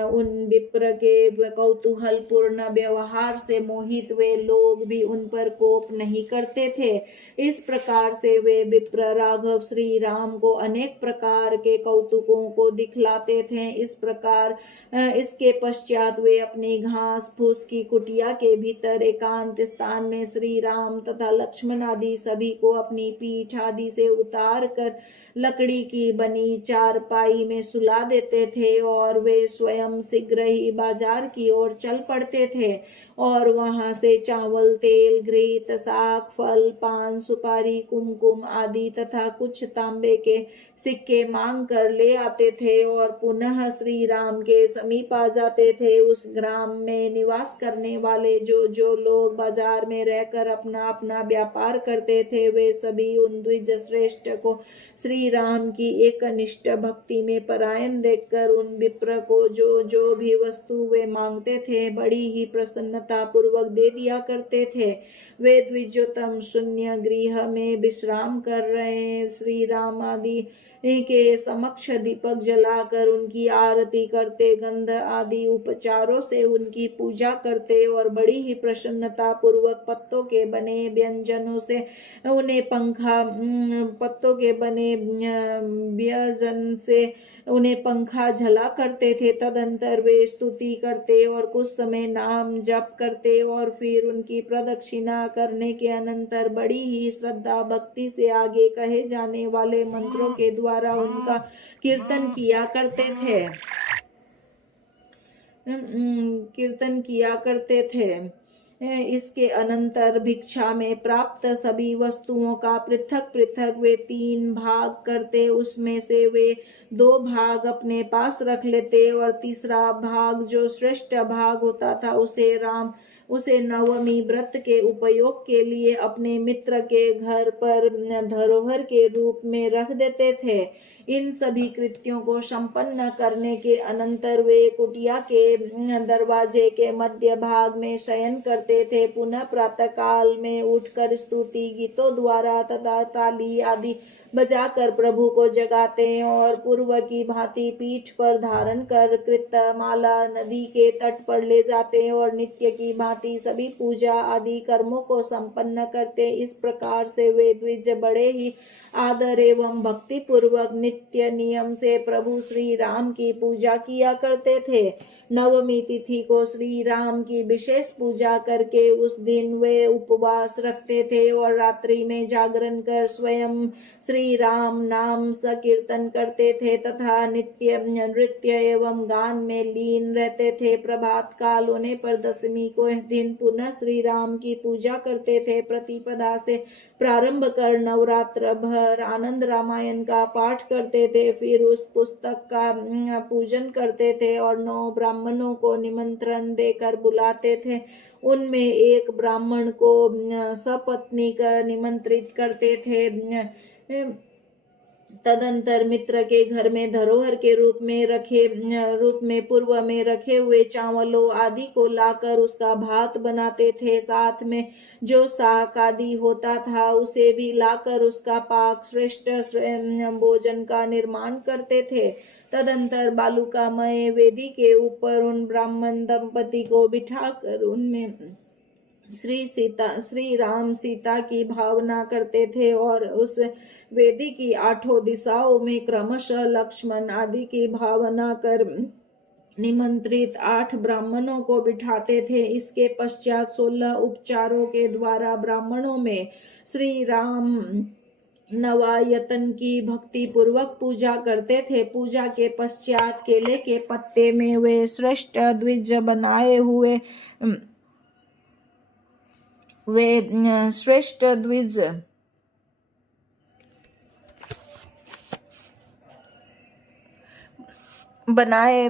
उन विप्र के कौतूहल पूर्ण व्यवहार से मोहित वे लोग भी उन पर कोप नहीं करते थे। इस प्रकार से वे विप्र राघव श्री राम को अनेक प्रकार के कौतुकों को दिखलाते थे। इस प्रकार इसके पश्चात वे अपनी घास फूस की कुटिया के भीतर एकांत स्थान में श्री राम तथा लक्ष्मण आदि सभी को अपनी पीठ आदि से उतार कर लकड़ी की बनी चारपाई में सुला देते थे और वे स्वयं शीघ्र ही बाजार की ओर चल पड़ते थे और वहां से चावल, तेल, घृत, साग, फल, पान, सुपारी, कुमकुम आदि तथा कुछ तांबे के सिक्के मांग कर ले आते थे और पुनः श्री राम के समीप आ जाते थे। उस ग्राम में निवास करने वाले जो लोग बाजार में रहकर अपना अपना व्यापार करते थे, वे सभी उन द्विज श्रेष्ठ को श्री राम की एकनिष्ठ भक्ति में परायण देखकर उन विप्र को जो भी वस्तु वे मांगते थे बड़ी ही प्रसन्नता पूर्वक दे दिया करते थे। वे द्विजोत्तम शून्य गृह में विश्राम कर रहे श्री राम आदि के समक्ष दीपक जलाकर उनकी आरती करते, गंध आदि उपचारों से उनकी पूजा करते और बड़ी ही प्रसन्नता पूर्वक पत्तों के बने व्यंजनों से उन्हें पत्तों के बने व्यंजन से उन्हें पंखा झला करते थे। तदंतर वे स्तुति करते और कुछ समय नाम जप करते और फिर उनकी प्रदक्षिणा करने के अनंतर बड़ी ही श्रद्धा भक्ति से आगे कहे जाने वाले मंत्रों के द्वारा उनका कीर्तन किया करते थे। इसके अनंतर भिक्षा में प्राप्त सभी वस्तुओं का पृथक पृथक वे 3 भाग करते, उसमें से वे 2 भाग अपने पास रख लेते और तीसरा भाग जो श्रेष्ठ भाग होता था उसे नवमी व्रत के उपयोग के लिए अपने मित्र के घर पर धरोहर के रूप में रख देते थे। इन सभी कृत्यों को संपन्न करने के अनंतर वे कुटिया के दरवाजे के मध्य भाग में शयन करते थे। पुनः प्रातः काल में उठकर स्तुति गीतों द्वारा तथा ताली आदि बजाकर प्रभु को जगाते और पूर्व की भांति पीठ पर धारण कर कृतमाला नदी के तट पर ले जाते और नित्य की भांति सभी पूजा आदि कर्मों को संपन्न करते। इस प्रकार से वे द्विज बड़े ही आदर एवं भक्ति पूर्वक नित्य नियम से प्रभु श्री राम की पूजा किया करते थे। नवमी तिथि को श्री राम की विशेष पूजा करके उस दिन वे उपवास रखते थे और रात्रि में जागरण कर स्वयं श्री राम नाम संकीर्तन करते थे तथा नित्य नृत्य एवं गान में लीन रहते थे। प्रभात काल होने पर दशमी को दिन पुनः श्री राम की पूजा करते थे। प्रतिपदा से प्रारंभ कर नवरात्र भर आनंद रामायण का पाठ करते थे, फिर उस पुस्तक का पूजन करते थे और 9 ब्राह्मणों को निमंत्रण देकर बुलाते थे। उनमें एक ब्राह्मण को सपत्नी कर निमंत्रित करते थे। तदंतर मित्र के घर में धरोहर के रूप में पूर्व में रखे हुए चावलों आदि को लाकर उसका भात बनाते थे। साथ में जो शाक आदि होता था उसे भी लाकर उसका पाक श्रेष्ठ भोजन का निर्माण करते थे। तदंतर बालुकामय वेदी के ऊपर उन ब्राह्मण दंपति को बिठाकर उनमें श्री राम सीता की भावना करते थे और उस वेदी की 8 दिशाओं में क्रमशः लक्ष्मण आदि की भावना कर निमंत्रित 8 ब्राह्मणों को बिठाते थे। इसके पश्चात 16 उपचारों के द्वारा ब्राह्मणों में श्री राम नवायतन की भक्ति पूर्वक पूजा करते थे। पूजा के पश्चात केले के पत्ते में वे श्रेष्ठ द्विज बनाए हुए बनाए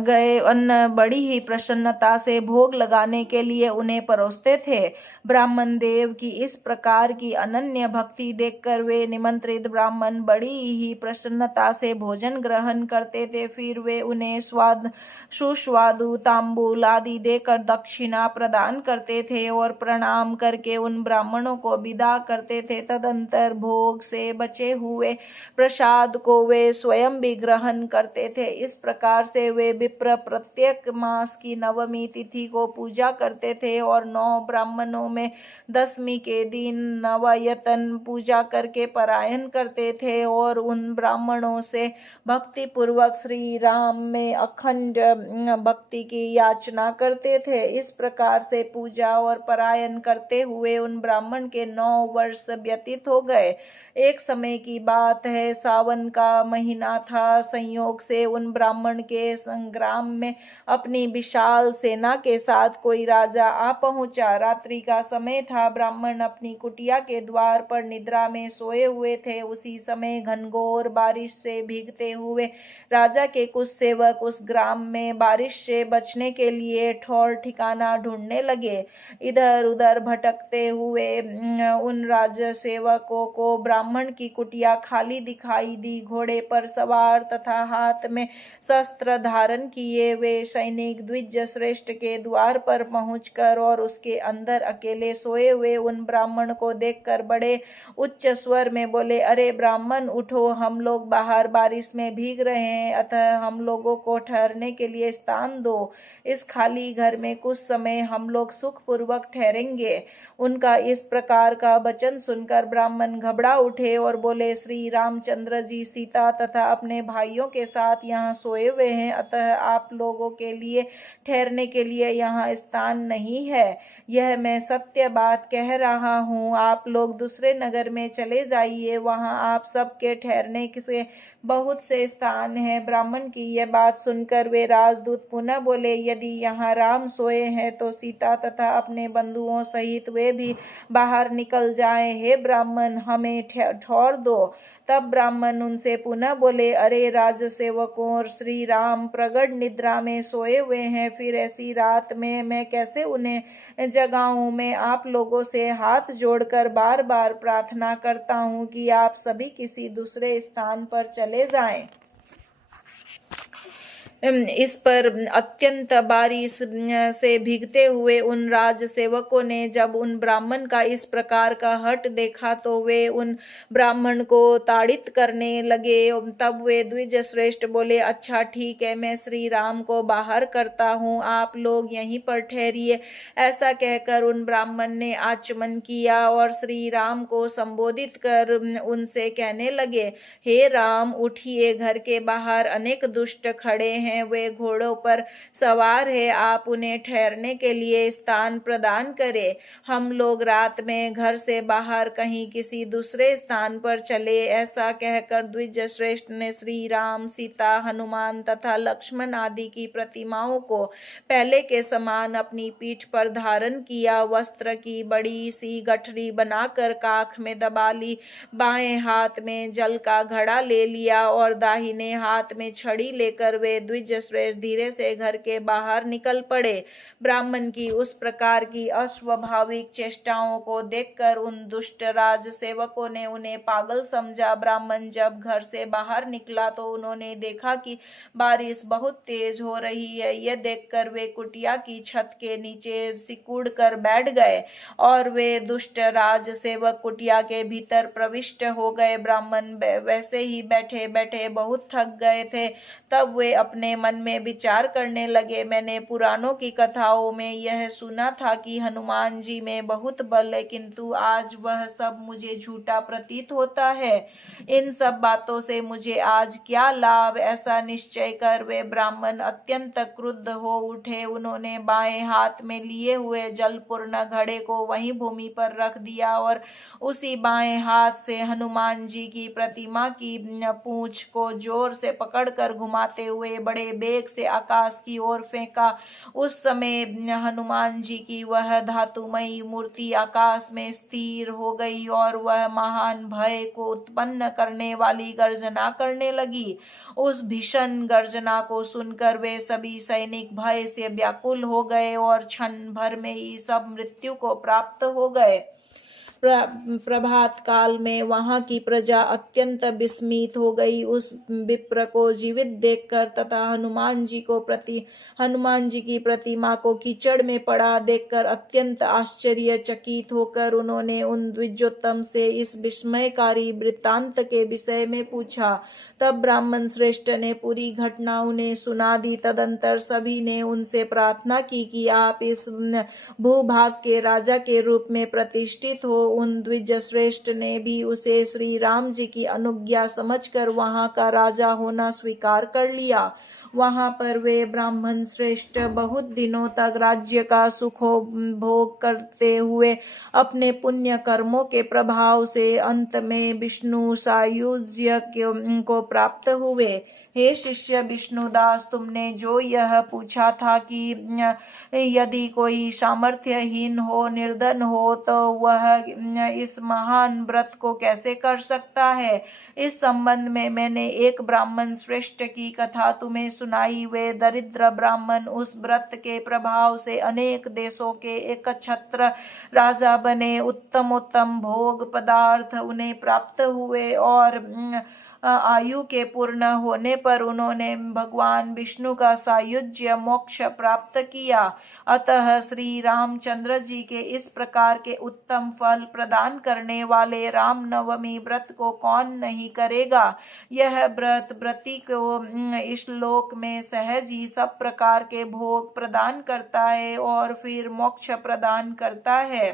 गए अन्न बड़ी ही प्रसन्नता से भोग लगाने के लिए उन्हें परोसते थे। ब्राह्मण देव की इस प्रकार की अनन्य भक्ति देखकर वे निमंत्रित ब्राह्मण बड़ी ही प्रसन्नता से भोजन ग्रहण करते थे। फिर वे उन्हें सुस्वादु तांबूल आदि देकर दक्षिणा प्रदान करते थे और प्रणाम करके उन ब्राह्मणों को विदा करते थे। तदंतर भोग से बचे हुए प्रसाद को वे स्वयं भी ग्रहण करते थे। इस इस प्रकार से वे विप्र प्रत्येक मास की नवमी तिथि को पूजा करते थे और 9 ब्राह्मणों में 10वीं के दिन नवयतन पूजा करके परायण करते थे और उन ब्राह्मणों से भक्ति पूर्वक श्री राम में अखंड भक्ति की याचना करते थे। इस प्रकार से पूजा और परायण करते हुए उन ब्राह्मण के 9 वर्ष व्यतीत हो गए। एक समय की बात है, सावन का महीना था। संयोग से उन ब्राह्मण के संग्राम में अपनी विशाल सेना के साथ कोई राजा आ पहुंचा। रात्रि का समय था। ब्राह्मण अपनी कुटिया के द्वार पर निद्रा में सोए हुए थे। उसी समय घनघोर बारिश से भीगते हुए राजा के कुछ सेवक उस ग्राम में बारिश से बचने के लिए ठौर ठिकाना ढूंढने लगे। इधर उधर भटकते हुए उन राज सेवकों को ब्राह्मण की कुटिया खाली दिखाई दी। घोड़े पर सवार तथा हाथ में शस्त्र धारण किए वे सैनिक द्विज श्रेष्ठ के द्वार पर पहुंचकर और उसके अंदर अकेले सोए हुए उन ब्राह्मण को देखकर बड़े उच्च स्वर में बोले, अरे ब्राह्मण उठो, हम लोग बाहर बारिश में भीग रहे हैं, अतः हम लोगों को ठहरने के लिए स्थान दो। इस खाली घर में कुछ समय हम लोग सुखपूर्वक ठहरेंगे। उनका इस प्रकार का वचन सुनकर ब्राह्मण घबरा उठे और बोले, श्री रामचंद्र जी सीता तथा अपने भाइयों के साथ यहाँ सोए हुए हैं, अतः आप लोगों के लिए ठहरने के लिए यहाँ स्थान नहीं है। यह मैं सत्य बात कह रहा हूँ। आप लोग दूसरे नगर में चले जाइए, वहाँ आप सबके ठहरने से बहुत से स्थान है। ब्राह्मण की यह बात सुनकर वे राजदूत पुनः बोले, यदि यहाँ राम सोए हैं तो सीता तथा अपने बंधुओं सहित वे भी बाहर निकल जाएं। हे ब्राह्मण, हमें ठौर दो। तब ब्राह्मण उनसे पुनः बोले, अरे राजसेवकों, श्री राम प्रगढ़ निद्रा में सोए हुए हैं, फिर ऐसी रात में मैं कैसे उन्हें जगाऊं। मैं आप लोगों से हाथ जोड़कर बार बार प्रार्थना करता हूं कि आप सभी किसी दूसरे स्थान पर चले जाएं। इस पर अत्यंत बारिश से भीगते हुए उन राज सेवकों ने जब उन ब्राह्मण का इस प्रकार का हट देखा तो वे उन ब्राह्मण को ताड़ित करने लगे। तब वे द्विज श्रेष्ठ बोले, अच्छा ठीक है, मैं श्री राम को बाहर करता हूँ, आप लोग यहीं पर ठहरिए। ऐसा कहकर उन ब्राह्मण ने आचमन किया और श्री राम को संबोधित कर उनसे कहने लगे, हे राम उठिए, घर के बाहर अनेक दुष्ट खड़े हैं, वे घोड़ों पर सवार है, आप उन्हें ठहरने के लिए स्थान प्रदान करें। हम लोग रात में घर से बाहर कहीं किसी दूसरे स्थान पर चले। ऐसा कहकर द्विज श्रेष्ठ ने श्री राम, सीता, हनुमान तथा लक्ष्मण आदि की प्रतिमाओं को पहले के समान अपनी पीठ पर धारण किया। वस्त्र की बड़ी सी गठरी बनाकर काख में दबा ली, बाएं हाथ में जल का घड़ा ले लिया और दाहिने हाथ में छड़ी लेकर वे द्विज श्रेष्ठ धीरे से घर के बाहर निकल पड़े। ब्राह्मण की उस प्रकार की अस्वाभाविक चेष्टाओं को देखकर उन दुष्ट राज सेवकों ने उन्हें पागल समझा। ब्राह्मण जब घर से बाहर निकला तो उन्होंने देखा कि बारिश बहुत तेज हो रही है। यह देखकर वे कुटिया की छत के नीचे सिकुड़ कर बैठ गए और वे दुष्ट राज सेवक कुटिया के भीतर प्रविष्ट हो गए। ब्राह्मण वैसे ही बैठे बैठे बहुत थक गए थे। तब वे अपने मन में विचार करने लगे, मैंने पुराणों की कथाओं में यह सुना था कि हनुमान जी में बहुत बल है, किंतु आज वह सब मुझे झूठा प्रतीत होता है। इन सब बातों से मुझे आज क्या लाभ। ऐसा निश्चय कर वे ब्राह्मण अत्यंत क्रुद्ध हो उठे। उन्होंने बाएं हाथ में लिए हुए जलपूर्ण घड़े को वहीं भूमि पर रख दिया और उसी बाएं हाथ से हनुमान जी की प्रतिमा की पूंछ को जोर से पकड़कर घुमाते हुए बड़े बेग से आकाश की ओर फेंका। उस समय हनुमान जी की वह धातुमयी मूर्ति आकाश में स्थिर हो गई और वह महान भय को उत्पन्न करने वाली गर्जना करने लगी। उस भीषण गर्जना को सुनकर वे सभी सैनिक भय से व्याकुल हो गए और क्षण भर में ही सब मृत्यु को प्राप्त हो गए। प्रभात काल में वहां की प्रजा अत्यंत विस्मित हो गई। उस विप्र को जीवित देखकर तथा हनुमान जी की प्रतिमा को कीचड़ में पड़ा देखकर अत्यंत आश्चर्यचकित होकर उन्होंने उन द्विजोत्तम से इस विस्मयकारी वृत्तांत के विषय में पूछा। तब ब्राह्मण श्रेष्ठ ने पूरी घटना उन्हें सुना दी। तदंतर सभी ने उनसे प्रार्थना की कि आप इस भूभाग के राजा के रूप में प्रतिष्ठित हो। उन द्विज श्रेष्ठ ने भी उसे श्री राम जी की अनुज्ञा समझकर वहां का राजा होना स्वीकार कर लिया। वहां पर वे ब्राह्मण श्रेष्ठ बहुत दिनों तक राज्य का सुखोभोग करते हुए अपने पुण्य कर्मों के प्रभाव से अंत में विष्णु सायुज्य को प्राप्त हुए। हे शिष्य विष्णुदास, तुमने जो यह पूछा था कि यदि कोई सामर्थ्यहीन हो, निर्धन हो, तो वह इस महान व्रत को कैसे कर सकता है, इस संबंध में मैंने एक ब्राह्मण श्रेष्ठ की कथा तुम्हें सुनाई। वे दरिद्र ब्राह्मण उस व्रत के प्रभाव से अनेक देशों के एक छत्र राजा बने। उत्तम भोग पदार्थ उन्हें प्राप्त हुए और आयु के पूर्ण होने पर उन्होंने भगवान विष्णु का सायुज्य मोक्ष प्राप्त किया। अतः श्री रामचंद्र जी के इस प्रकार के उत्तम फल प्रदान करने वाले राम नवमी व्रत को कौन नहीं करेगा। यह व्रती को इस लोक में सहज ही सब प्रकार के भोग प्रदान करता है और फिर मोक्ष प्रदान करता है।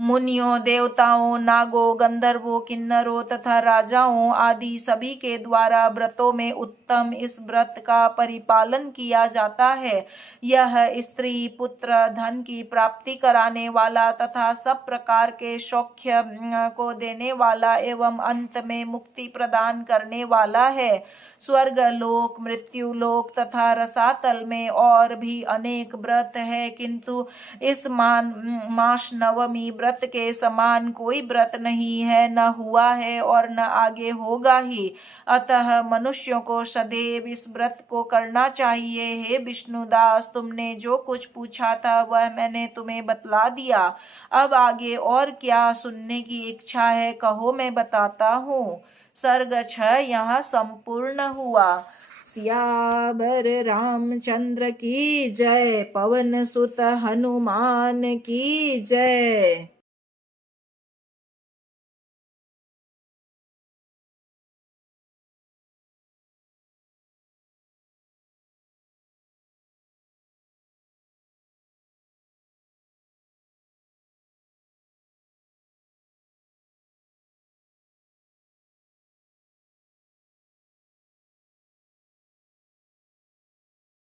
मुनियों, देवताओं, नागों, गंधर्वों, किन्नरों तथा राजाओं आदि सभी के द्वारा व्रतों में उत्तम इस व्रत का परिपालन किया जाता है। यह स्त्री, पुत्र, धन की प्राप्ति कराने वाला तथा सब प्रकार के सौख्य को देने वाला एवं अंत में मुक्ति प्रदान करने वाला है। स्वर्ग लोक, मृत्यु लोक तथा रसातल में और भी अनेक व्रत है, किंतु इस मास नवमी व्रत के समान कोई व्रत नहीं है, न हुआ है और न आगे होगा ही। अतः मनुष्यों को सदैव इस व्रत को करना चाहिए। हे विष्णुदास, तुमने जो कुछ पूछा था वह मैंने तुम्हें बतला दिया। अब आगे और क्या सुनने की इच्छा है, कहो, मैं बताता हूँ। सर्ग 6 यहाँ संपूर्ण हुआ। सियावर रामचंद्र की जय, पवन सुत हनुमान की जय।